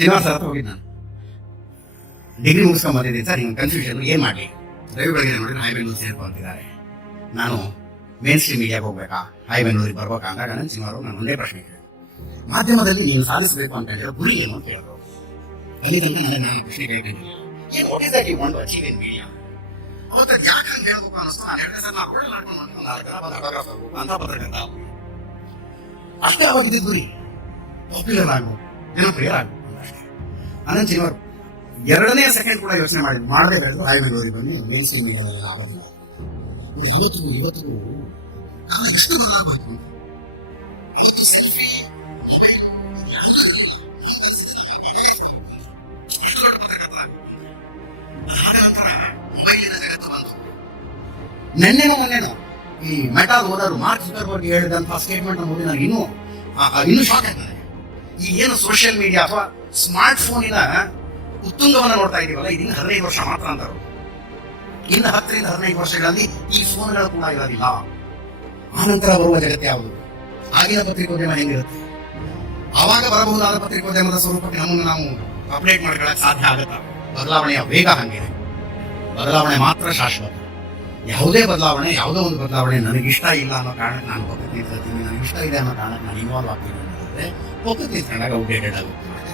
ಶ್ರೀನಿವಾಸ ಹತ್ರ ಹೋಗಿದ್ದು ನಾನು ಡಿಗ್ರಿ ಮುಗಿಸ್ಕೊಂಡ್ ಬಂದಿದ್ದೀನಿ ಸರ್, ಹಿಂಗೆ ಕನ್ಫ್ಯೂಷನ್ ಏನು ಮಾಡಲಿ? ರವಿಗಳಿಗೆ ನೋಡಿ ಹೈ ಬೆಂಗಳೂರು ಸೇರ್ಕೊಂಡಿದ್ದಾರೆ ನಾನು ಮೇನ್ ಸ್ಟ್ರೀಮ್ ಮೀಡಿಯಾಗೆ ಹೋಗ್ಬೇಕಾ? ಹೈ ಬೆಂಗಳೂರಿಗೆ ಬರ್ಬೇಕಾ ಅಂದಾಗ ನನ್ನ ಸಿನಿಮಾರು ನಾನು ಒಂದೇ ಪ್ರಶ್ನೆ ಕೇಳಿದೆ ಮಾಧ್ಯಮದಲ್ಲಿ ನೀನು ಸಾಧಿಸಬೇಕು ಅಂತ ಹೇಳಿದ್ರೆ ಗುರಿ ಏನು ಅಂತ ಹೇಳಿದ್ರು ಅಲ್ಲಿ ತನಕ ನನಗೆ ನಾನು ಕೇಳ್ಕೊಂಡಿಲ್ಲ ಏನು what is that achieve media ಅವತ್ತು ಯಾಕೆ ಹಂಗೆ ಹೇಳ್ಬೇಕು ಅನ್ನಿಸ್ತು ನಾನು ಅಂತ ಪತ್ರಕರ್ತ. ಅಷ್ಟೇ ಅವಾಗಿದ್ದ ಗುರಿ. ಪಾಪ್ಯುಲರ್ ಆಗು ಜನಪ್ರಿಯ ಆಗು ಅಷ್ಟೇ ಅನಂತ್ ಅವರು ಎರಡನೇ ಸೆಕೆಂಡ್ ಕೂಡ ಯೋಚನೆ ಮಾಡಿ ಮಾಡದೇ ಇರೋದು ರಾಯ ಬೆಂಗಳೂರಿಗೆ ಬಂದು ಅದಷ್ಟು ಬದಲಾಗಬೇಕು. ಇವತ್ತು ನೆನ್ನೆನೋ ಮೊನ್ನೆನೋ ಈ ಮೆಟಾಲ್ ಓದರು ಮಾರ್ಕ್ ಜುಕರ್ಬರ್ಗ್ ಹೇಳಿದಂತಹ ಸ್ಟೇಟ್ಮೆಂಟ್ ನೋಡಿ ನಾನು ಇನ್ನೂ ಇನ್ನೂ ಶಾಕ್ ಆಗ್ತದೆ. ಈ ಏನು ಸೋಷಿಯಲ್ ಮೀಡಿಯಾ ಅಥವಾ ಸ್ಮಾರ್ಟ್ ಫೋನಿನ ಉತ್ತುಂಗವನ್ನು ನೋಡ್ತಾ ಇದೀವಲ್ಲ, ಇದನ್ನು ಹದಿನೈದು ವರ್ಷ ಮಾತ್ರ ಅಂದರು ಇನ್ನು ಹತ್ತರಿಂದ ಹದಿನೈದು ವರ್ಷಗಳಲ್ಲಿ ಈ ಫೋನ್ಗಳು ಕೂಡ ಇರೋದಿಲ್ಲ. ಆನಂತರ ಬರುವ ಜಗತ್ತೆ ಯಾವುದು ಆಗಿನ ಪತ್ರಿಕೋದ್ಯಮ ಹೆಂಗಿರುತ್ತೆ? ಆವಾಗ ಬರಬಹುದಾದ ಪತ್ರಿಕೋದ್ಯಮದ ಸ್ವರೂಪಕ್ಕೆ ನಮ್ಮನ್ನು ನಾವು ಅಪ್ಡೇಟ್ ಮಾಡ್ಕೊಳ್ಳೋಕೆ ಸಾಧ್ಯ ಆಗುತ್ತಾ? ಬದಲಾವಣೆಯ ವೇಗ ಹಂಗಿದೆ. ಬದಲಾವಣೆ ಮಾತ್ರ ಶಾಶ್ವತ. ಯಾವುದೇ ಬದಲಾವಣೆ, ಯಾವುದೋ ಒಂದು ಬದಲಾವಣೆ ನನಗಿಷ್ಟ ಇಲ್ಲ ಅನ್ನೋ ಕಾರಣಕ್ಕೆ ನಾನು ನಿಂತ್ಕೊಳ್ತೀನಿ ನನಗೆ ಇಷ್ಟ ಇದೆ ಅನ್ನೋ ಕಾರಣಕ್ಕೆ ನಾನು ಇನ್ವಾಲ್ವ್ ಆಗ್ತೀನಿ ಅಂತಂದ್ರೆ ಪಕ್ಕಕ್ಕೆ ನಿಂತ್ಕೊಂಡಾಗ ಔಟ್ಡೇಟೆಡ್ ಆಗುತ್ತೆ